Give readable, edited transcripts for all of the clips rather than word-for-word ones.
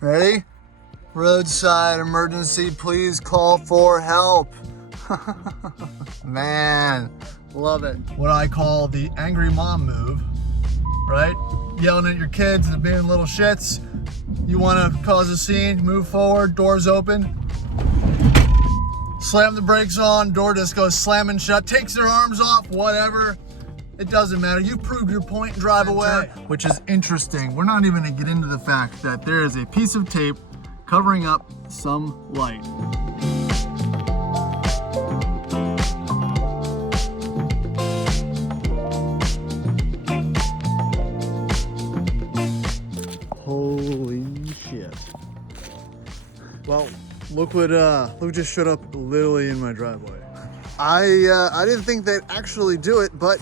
Ready? Roadside emergency, please call for help. Man, love it. What I call the angry mom move, right? Yelling at your kids and being little shits. You want to cause a scene, move forward, doors open. Slam the brakes on, door just goes slamming shut, takes their arms off, whatever. It doesn't matter. You proved your point and drive away. Which is interesting. We're not even gonna get into the fact that there is a piece of tape covering up some light. Holy shit. Well, look what just showed up literally in my driveway. I didn't think they'd actually do it, but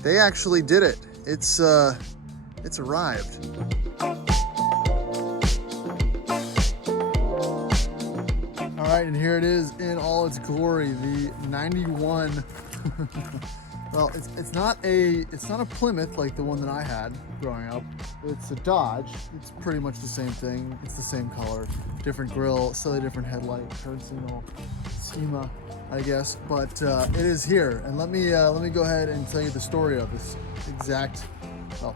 they actually did it. It's arrived. All right, and here it is in all its glory, the 91. Well, it's not a Plymouth like the one that I had growing up. It's a Dodge. It's pretty much the same thing. It's the same color, different grille, slightly different headlight, turn signal schema, I guess. But it is here, and let me go ahead and tell you the story of this exact, well,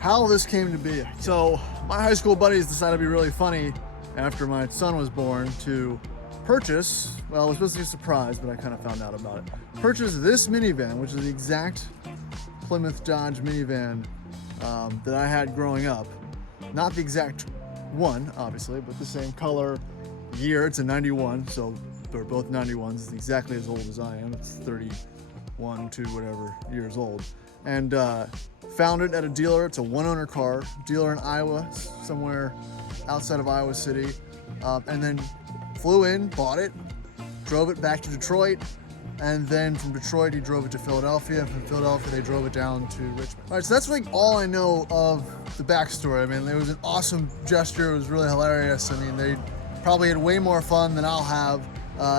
how this came to be. So my high school buddies decided to be really funny after my son was born to purchase, well, it was supposed to be a surprise, but I kind of found out about it. Purchase this minivan, which is the exact Plymouth Dodge minivan that I had growing up. Not the exact one, obviously, but the same color, year. It's a 91, so they're both 91s. It's exactly as old as I am. It's 31 to whatever years old. And found it at a dealer. It's a one-owner car, dealer in Iowa, somewhere outside of Iowa City, and then flew in, bought it, drove it back to Detroit, and then from Detroit he drove it to Philadelphia. From Philadelphia they drove it down to Richmond. All right, so that's like all I know of the backstory. I mean, it was an awesome gesture. It was really hilarious. I mean, they probably had way more fun than I'll have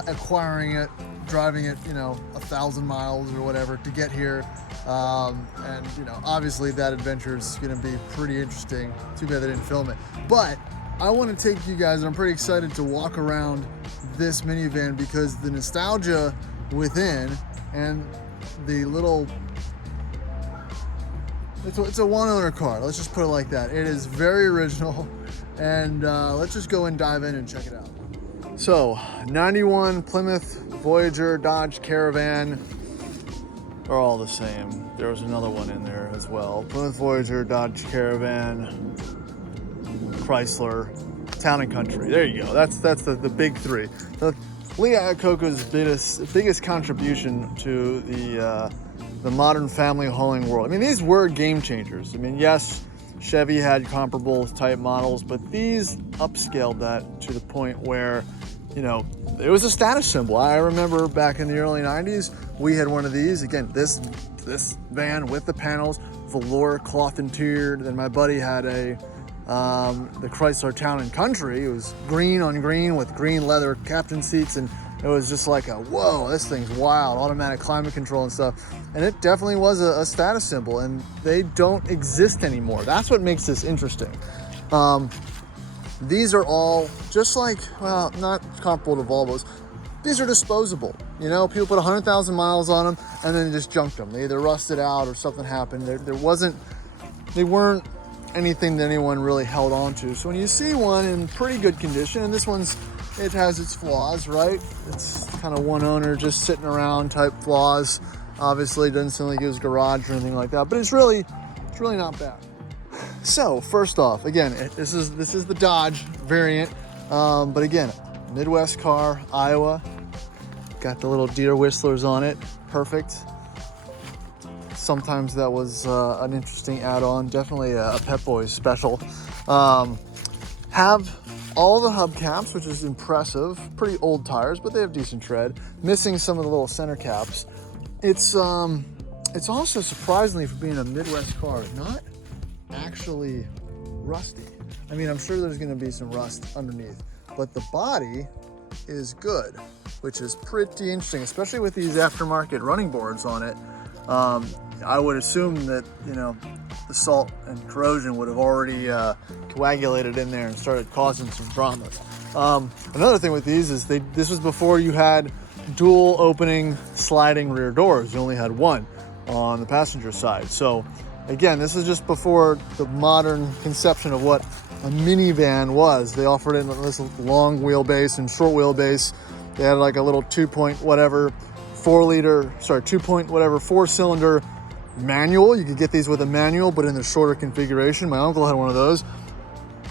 acquiring it, driving it, 1,000 miles or whatever to get here. And obviously that adventure is going to be pretty interesting. Too bad they didn't film it. But I want to take you guys, and I'm pretty excited to walk around this minivan because the nostalgia within and the little, it's a one-owner car. Let's just put it like that. It is very original, and let's just go and dive in and check it out. So, 91 Plymouth Voyager Dodge Caravan are all the same. There was another one in there as well. Plymouth Voyager Dodge Caravan, Chrysler, Town and Country. There you go. That's the big three. Lee Iacocca's biggest contribution to the modern family hauling world. I mean, these were game changers. I mean, yes, Chevy had comparable type models, but these upscaled that to the point where, it was a status symbol. I remember back in the early 90s, we had one of these. Again, this van with the panels, velour, cloth interior. Then my buddy had the Chrysler Town and Country. It was green on green with green leather captain seats, and it was just like whoa, this thing's wild, automatic climate control and stuff. And it definitely was a status symbol, and they don't exist anymore. That's what makes this interesting. These are all just like, well, not comparable to Volvos. These are disposable. People put 100,000 miles on them and then just junked them. They either rusted out or something happened. They weren't anything that anyone really held on to. So when you see one in pretty good condition, and this it has its flaws, right? It's kind of one owner, just sitting around type flaws. Obviously, it doesn't seem like it was garage or anything like that, but it's really not bad. So first off, again, this is the Dodge variant, but again, Midwest car, Iowa. Got the little deer whistlers on it, perfect. Sometimes that was an interesting add-on, definitely a Pep Boys special. Have all the hubcaps, which is impressive. Pretty old tires, but they have decent tread. Missing some of the little center caps. It's also surprisingly, for being a Midwest car, not actually rusty. I mean, I'm sure there's going to be some rust underneath, but the body is good, which is pretty interesting, especially with these aftermarket running boards on it. I would assume that, the salt and corrosion would have already coagulated in there and started causing some dramas. Another thing with these is this was before you had dual opening sliding rear doors. You only had one on the passenger side. So again, this is just before the modern conception of what a minivan was. They offered it in this long wheelbase and short wheelbase. They had like a little 4-cylinder manual. You could get these with a manual, but in the shorter configuration. My uncle had one of those.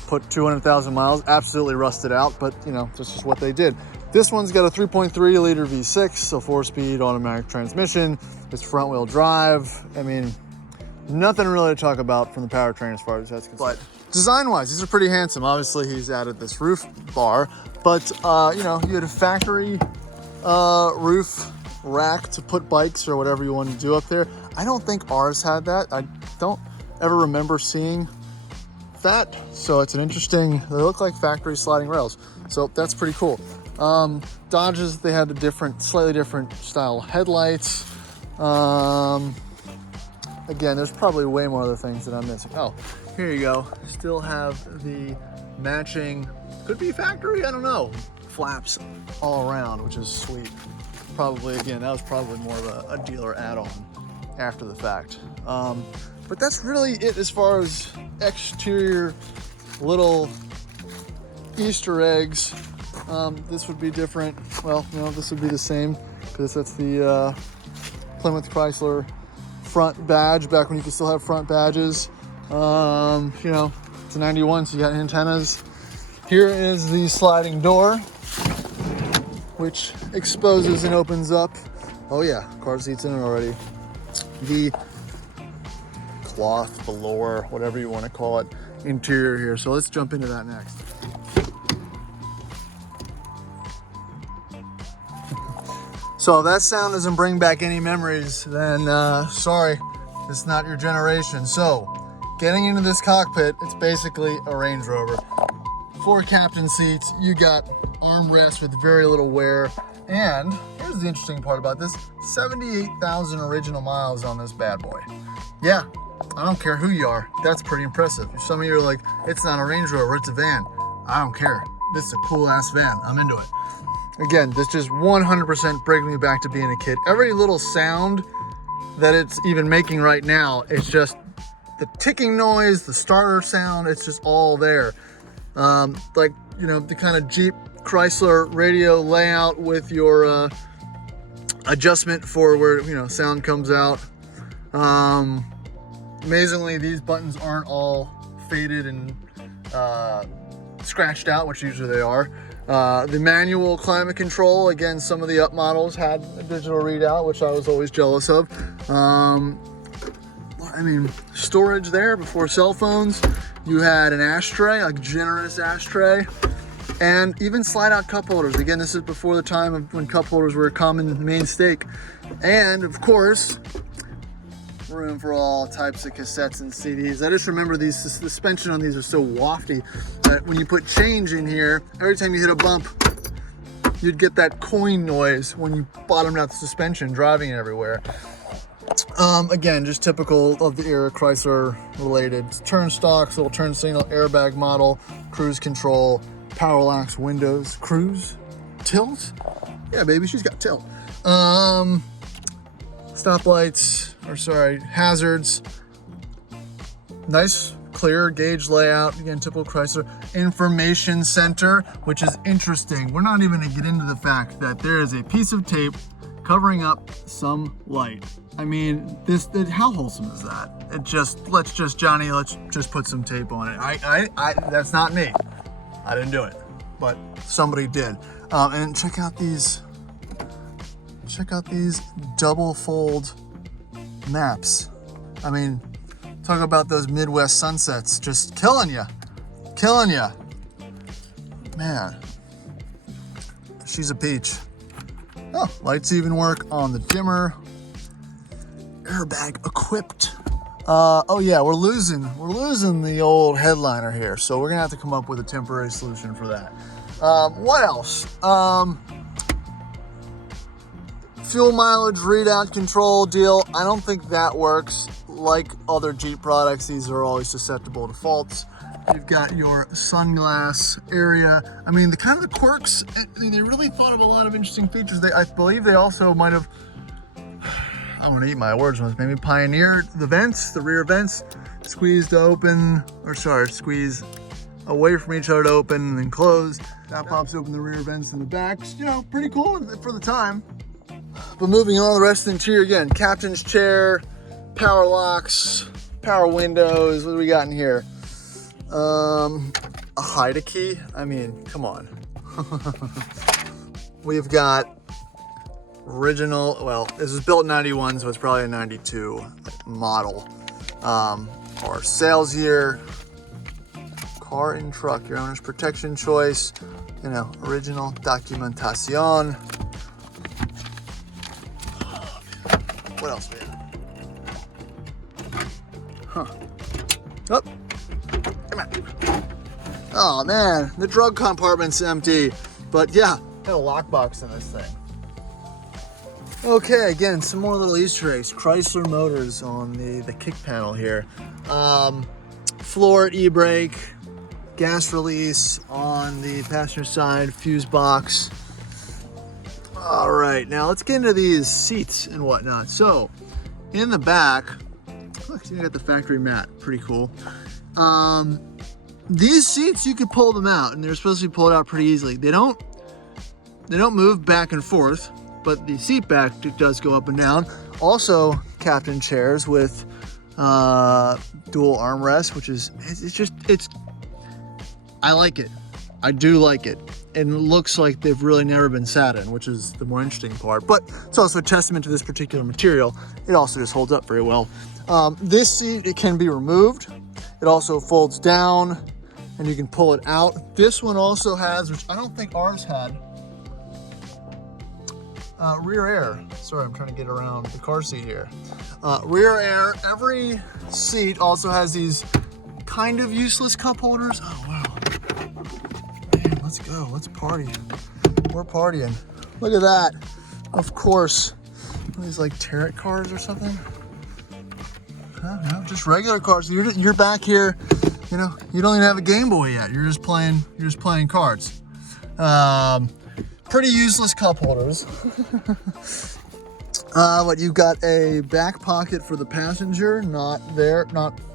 Put 200,000 miles, absolutely rusted out, but you know, this is what they did. This one's got a 3.3 liter V6, so 4-speed automatic transmission. It's front wheel drive. I mean, nothing really to talk about from the powertrain as far as that's concerned. But design-wise, these are pretty handsome. Obviously, he's added this roof bar, but you know, you had a factory roof rack to put bikes or whatever you want to do up there. I don't think ours had that. I don't ever remember seeing that. So it's an interesting, they look like factory sliding rails. So that's pretty cool. Dodges, they had a slightly different style headlights. Again, there's probably way more other things that I'm missing. Oh, here you go. Still have the matching, could be factory, I don't know, flaps all around, which is sweet. Probably, again, that was probably more of a dealer add-on after the fact. But that's really it as far as exterior little Easter eggs. This would be different. Well, no, this would be the same because that's the Plymouth Chrysler front badge back when you could still have front badges. You know, it's a 91, so you got antennas. Here is the sliding door, which exposes and opens up. Oh yeah, car seats in it already. The cloth, velour, whatever you want to call it, interior here. So let's jump into that next. So if that sound doesn't bring back any memories, then sorry, it's not your generation. So getting into this cockpit, it's basically a Range Rover. 4 captain seats, you got armrests with very little wear. And here's the interesting part about this, 78,000 original miles on this bad boy. Yeah, I don't care who you are, that's pretty impressive. If some of you are like, it's not a Range Rover, it's a van. I don't care, this is a cool ass van, I'm into it. Again, this just 100% bringing me back to being a kid. Every little sound that it's even making right now, it's just the ticking noise, the starter sound, it's just all there. Like, you know, the kind of Jeep Chrysler radio layout with your adjustment for where, you know, sound comes out. Amazingly, these buttons aren't all faded and scratched out, which usually they are. The manual climate control, again, some of the up models had a digital readout, which I was always jealous of. I mean, storage there before cell phones. You had an ashtray, like generous ashtray, and even slide out cup holders. Again, this is before the time of when cup holders were a common mainstay. And of course, room for all types of cassettes and CDs. I just remember the suspension on these are so wafty that when you put change in here, every time you hit a bump, you'd get that coin noise when you bottomed out the suspension, driving it everywhere. Again, just typical of the era, Chrysler related. Turn stocks, little turn signal, airbag model, cruise control, power locks, windows, cruise, tilt. Yeah, baby, she's got tilt. Stoplights, or sorry, hazards. Nice, clear gauge layout. Again, typical Chrysler. Information center, which is interesting. We're not even gonna get into the fact that there is a piece of tape covering up some light. I mean, how wholesome is that? Let's just put some tape on it. That's not me. I didn't do it, but somebody did. And check out these double fold maps. I mean, talk about those Midwest sunsets, just killing you. Man, she's a peach. Oh, lights even work on the dimmer. Airbag equipped. Oh yeah, we're losing the old headliner here, so we're gonna have to come up with a temporary solution for that. What else? Fuel mileage readout control deal. I don't think that works. like other Jeep products, these are always susceptible to faults. You've got your sunglass area. I mean, the kind of the quirks, I mean, they really thought of a lot of interesting features. I believe they also might have, I want to eat my words, maybe pioneered the vents, the rear vents, squeeze away from each other to open and then close. That pops open the rear vents in the back. You know, pretty cool for the time. But moving on, the rest of the interior, again, captain's chair, power locks, power windows. What do we got in here? A hide key. I mean, come on. We've got original, well, this was built in 91, so it's probably a 92 model. Our sales year, car and truck, your owner's protection choice, you know, original documentacion. What else we have? Huh. Oh, come on. Oh man, the drug compartment's empty. But yeah, got a lockbox in this thing. Okay, again, some more little Easter eggs. Chrysler Motors on the kick panel here. Floor e-brake, gas release on the passenger side, fuse box. All right, now let's get into these seats and whatnot. So, in the back, look, you got the factory mat, pretty cool. These seats, you could pull them out, and they're supposed to be pulled out pretty easily. They don't move back and forth, but the seat back does go up and down. Also, captain chairs with dual armrests, which is, I like it. I do like it. And it looks like they've really never been sat in, which is the more interesting part. But it's also a testament to this particular material. It also just holds up very well. This seat, it can be removed. It also folds down and you can pull it out. This one also has, which I don't think ours had, rear air. Sorry, I'm trying to get around the car seat here. Rear air. Every seat also has these kind of useless cup holders. Oh, wow. Man, let's go. Let's party. We're partying. Look at that. Of course. These like tarot cards or something? No, just regular cards. You're back here, you know, you don't even have a Game Boy yet. You're just playing cards. Pretty useless cup holders. What, you've got a back pocket for the passenger, not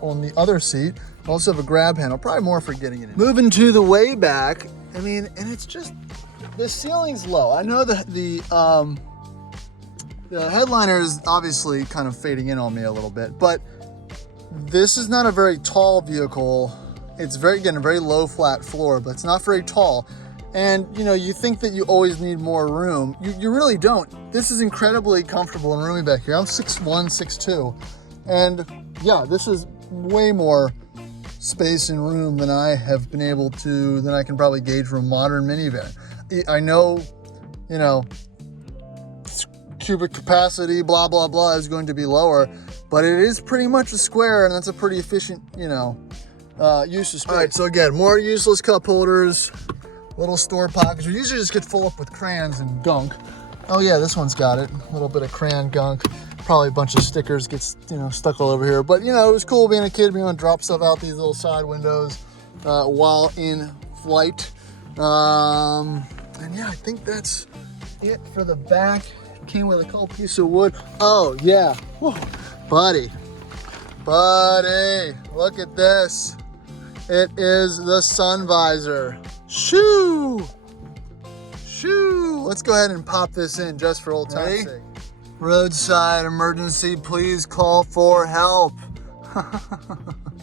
on the other seat. Also have a grab handle, probably more for getting it in. Moving to the way back, I mean, and it's just, the ceiling's low. I know that the headliner is obviously kind of fading in on me a little bit, but this is not a very tall vehicle. It's again, a very low flat floor, but it's not very tall. And you know, you think that you always need more room. You really don't. This is incredibly comfortable and roomy back here. I'm 6'1", 6'2", and yeah, this is way more space and room than I can probably gauge from a modern minivan. I know, you know, cubic capacity, blah, blah, blah, is going to be lower, but it is pretty much a square, and that's a pretty efficient, you know, use of space. All right, so again, more useless cup holders, little store pockets. We usually just get full up with crayons and gunk. Oh yeah, this one's got it. A little bit of crayon gunk. Probably a bunch of stickers gets, you know, stuck all over here. But you know, it was cool being a kid, being able to drop stuff out these little side windows while in flight. And yeah, I think that's it for the back. Came with a couple pieces of wood. Oh yeah, whoa, buddy, look at this. It is the sun visor. Shoo! Let's go ahead and pop this in just for old time's sake. Roadside emergency, please call for help.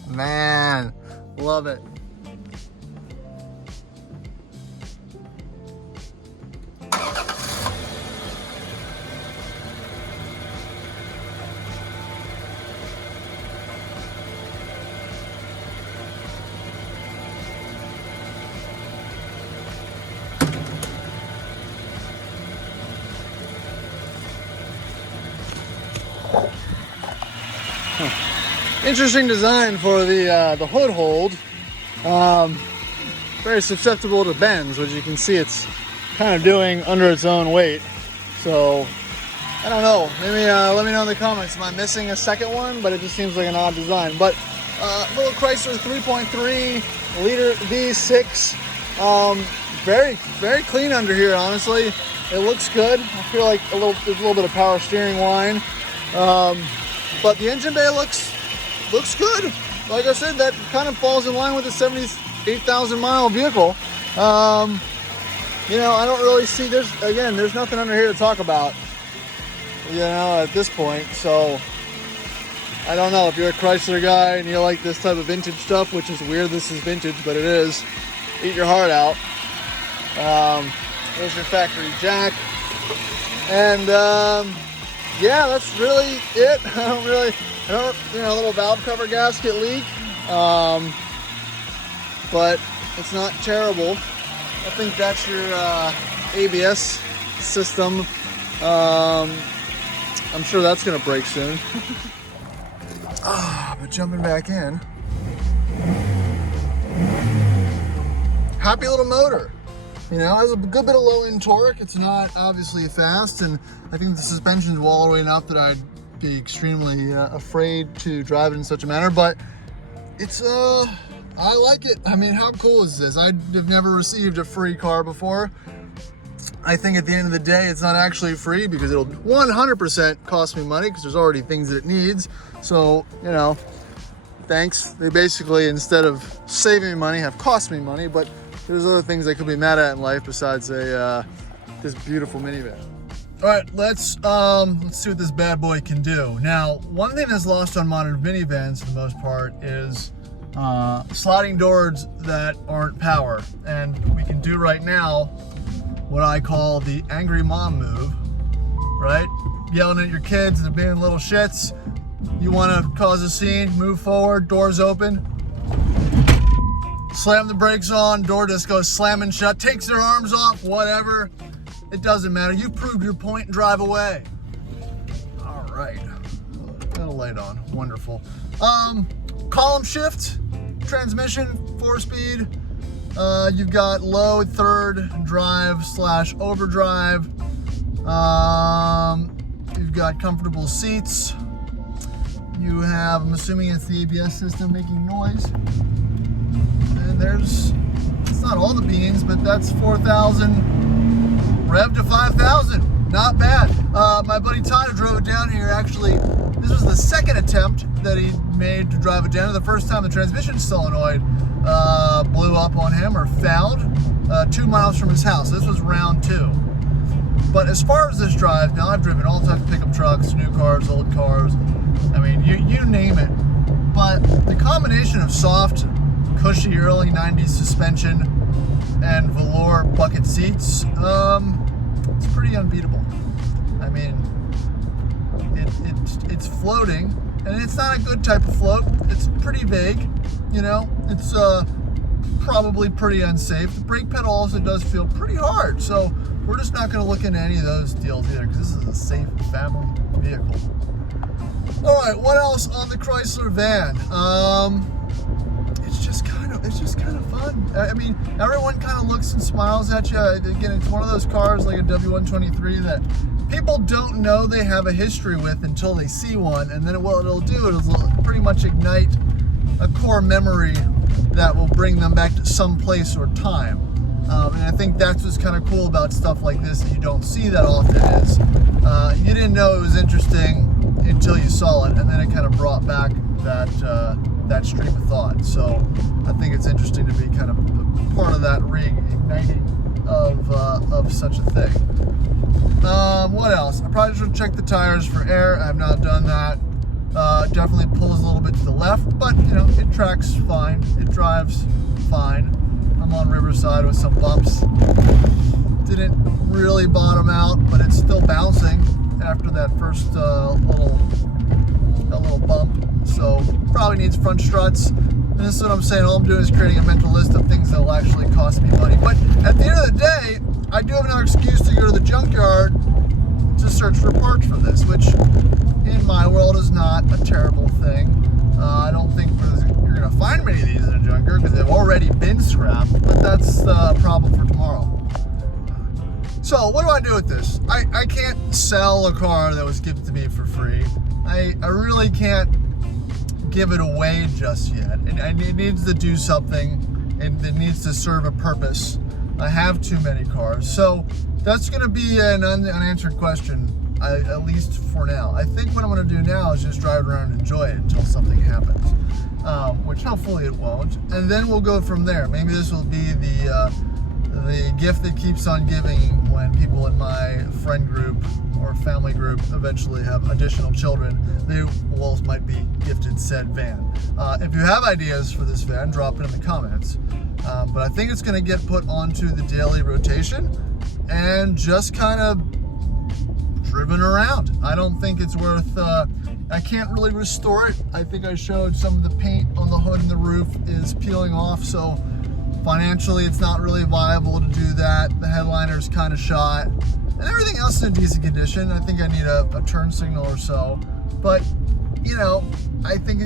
Man, love it. Interesting design for the hood hold. Very susceptible to bends, which you can see it's kind of doing under its own weight. So I don't know. Maybe let me know in the comments. Am I missing a second one? But it just seems like an odd design. But little Chrysler 3.3 liter V6. Very, very clean under here, honestly. It looks good. I feel like there's a little bit of power steering whine. But the engine bay looks good. Like I said, that kind of falls in line with a 78,000 mile vehicle. You know, I don't really see, there's nothing under here to talk about, you know, at this point. So I don't know if you're a Chrysler guy and you like this type of vintage stuff, which is weird. This is vintage, but it is. Eat your heart out. There's your factory jack. And yeah, that's really it. I don't, you know, a little valve cover gasket leak. But it's not terrible. I think that's your ABS system. I'm sure that's gonna break soon. But jumping back in. Happy little motor. You know, has a good bit of low end torque. It's not obviously fast, and I think the suspension's all the way enough that I'd be extremely afraid to drive it in such a manner, but it's I like it. I mean, how cool is this? I've never received a free car before. I think at the end of the day, it's not actually free because it'll 100% cost me money because there's already things that it needs. So, you know, thanks. They basically, instead of saving me money, have cost me money, but there's other things I could be mad at in life besides this beautiful minivan. All right, let's see what this bad boy can do. Now, one thing that's lost on modern minivans for the most part is sliding doors that aren't power. And we can do right now what I call the angry mom move, right? Yelling at your kids and being little shits. You want to cause a scene, move forward, doors open. Slam the brakes on, door just goes slamming shut, takes their arms off, whatever. It doesn't matter. You proved your point and drive away. All right. Little light on. Wonderful. Column shift, transmission, 4-speed. You've got low, third, drive / overdrive. You've got comfortable seats. You have, I'm assuming it's the ABS system making noise. And it's not all the beans, but that's 4,000 rev to 5,000. Not bad. My buddy Todd who drove it down here, actually, this was the second attempt that he made to drive it down. The first time the transmission solenoid blew up on him or fouled 2 miles from his house. This was round 2. But as far as this drive, now I've driven all types of pickup trucks, new cars, old cars. I mean, you name it. But the combination of soft, cushy early 90s suspension and velour bucket seats, it's pretty unbeatable. I mean, it's floating, and it's not a good type of float. It's pretty vague, you know. It's probably pretty unsafe. The brake pedal also does feel pretty hard, so we're just not going to look into any of those deals either because this is a safe family vehicle. All right, what else on the Chrysler van? It's just kind of fun. I mean, everyone kind of looks and smiles at you. Again, it's one of those cars like a W123 that people don't know they have a history with until they see one, and then what it'll do is it'll pretty much ignite a core memory that will bring them back to some place or time. And I think that's what's kind of cool about stuff like this that you don't see that often is you didn't know it was interesting until you saw it, and then it kind of brought back that stream of thought. So I think it's interesting to be kind of part of that reigniting of such a thing. What else? I probably should check the tires for air. I have not done that. Definitely pulls a little bit to the left, but you know, it tracks fine. It drives fine. I'm on Riverside with some bumps. Didn't really bottom out, but it's still bouncing after that first little bump. So probably needs front struts. And this is what I'm saying. All I'm doing is creating a mental list of things that will actually cost me money. But at the end of the day, I do have another excuse to go to the junkyard to search for parts for this, which in my world is not a terrible thing. I don't think you're going to find many of these in a junkyard because they've already been scrapped, but that's a problem for tomorrow. So what do I do with this? I can't sell a car that was given to me for free. I really can't give it away just yet. It needs to do something, and it needs to serve a purpose. I have too many cars. So that's gonna be an unanswered question, at least for now. I think what I'm gonna do now is just drive around and enjoy it until something happens, which hopefully it won't. And then we'll go from there. Maybe this will be the gift that keeps on giving when people in my friend group or family group eventually have additional children. They might be gifted said van. If you have ideas for this van, drop it in the comments. But I think it's going to get put onto the daily rotation and just kind of driven around. I don't think it's worth, I can't really restore it. I think I showed some of the paint on the hood and the roof is peeling off, so financially it's not really viable to do that. The headliner's kind of shot, and everything else is in decent condition. I think I need a turn signal or so, but you know, I think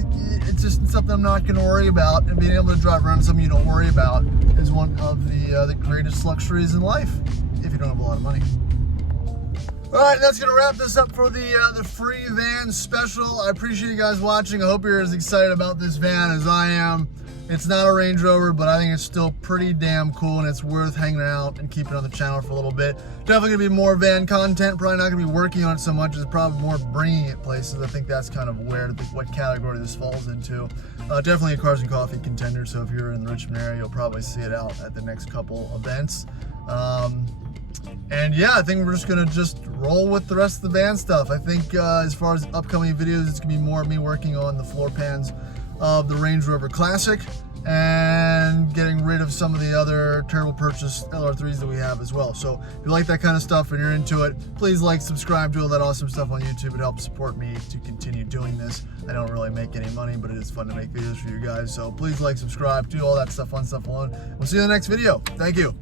it's just something I'm not going to worry about, and being able to drive around something you don't worry about is one of the greatest luxuries in life, if you don't have a lot of money. All right, that's going to wrap this up for the free van special. I appreciate you guys watching. I hope you're as excited about this van as I am. It's not a Range Rover, but I think it's still pretty damn cool, and it's worth hanging out and keeping on the channel for a little bit. Definitely gonna be more van content. Probably not gonna be working on it so much. It's probably more bringing it places. I think that's kind of where what category this falls into. Definitely a Cars and Coffee contender. So if you're in the Richmond area, you'll probably see it out at the next couple events. And yeah, I think we're just gonna roll with the rest of the van stuff. I think as far as upcoming videos, it's gonna be more of me working on the floor pans of the Range Rover Classic and getting rid of some of the other terrible purchase LR3s that we have as well. So if you like that kind of stuff and you're into it, please like, subscribe, do all that awesome stuff on YouTube. It helps support me to continue doing this. I don't really make any money, but it is fun to make videos for you guys. So please like, subscribe, do all that stuff, fun stuff alone. We'll see you in the next video. Thank you.